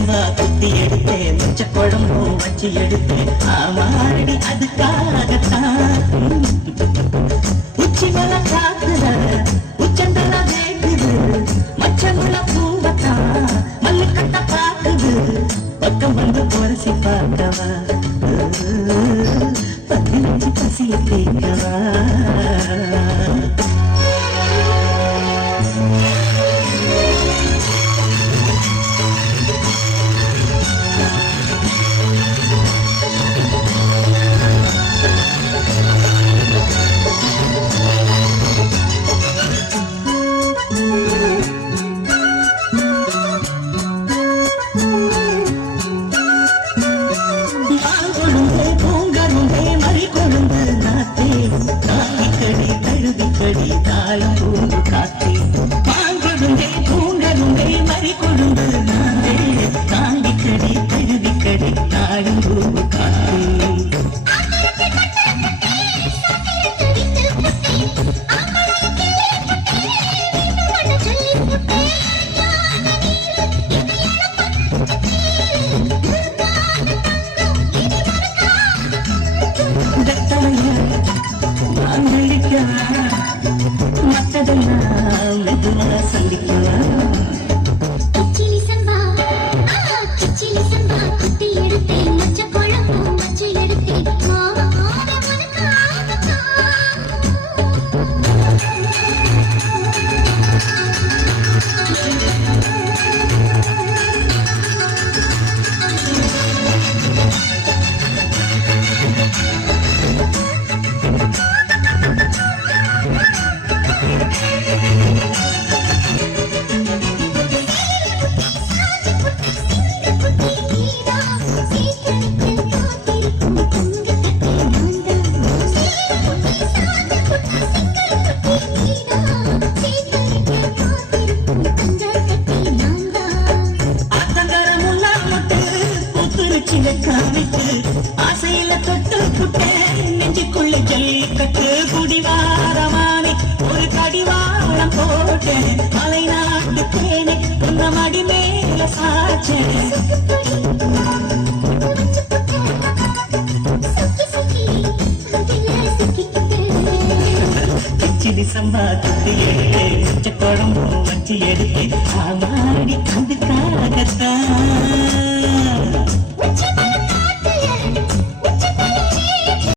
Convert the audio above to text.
கிச்சிடி குத்தி எடுத்தேன் மச்ச குழம்பும் வச்சு எடுத்தேன் ஆமாடி அதுக்காகத்தான். உச்சி மல காத்துல உச்சந்தல வேண்டுது மச்ச மச்சமுள்ள பூவத்தான் மல்லு கட்ட பாக்குது. பக்கம் வந்து பொரசி பார்க்கவா? சந்திக்கலாம் மற்றதெல்லாம் மெதுவா சந்திக்கலாம் புத்துருச்சில காமிட்டு ஆசையில தொட்டு புட்டே நெஞ்சுக்குள்ள ஜல்லிக்கட்டு குடிவாரமானே ஒரு கடிவாரம் போட்டேன் மலை நாட்டு தேனே உன்ன மடி மேல சாச்சேன் சம்பா குழம்பும் வச்சு எடுத்து ஆமாடி அதுக்காக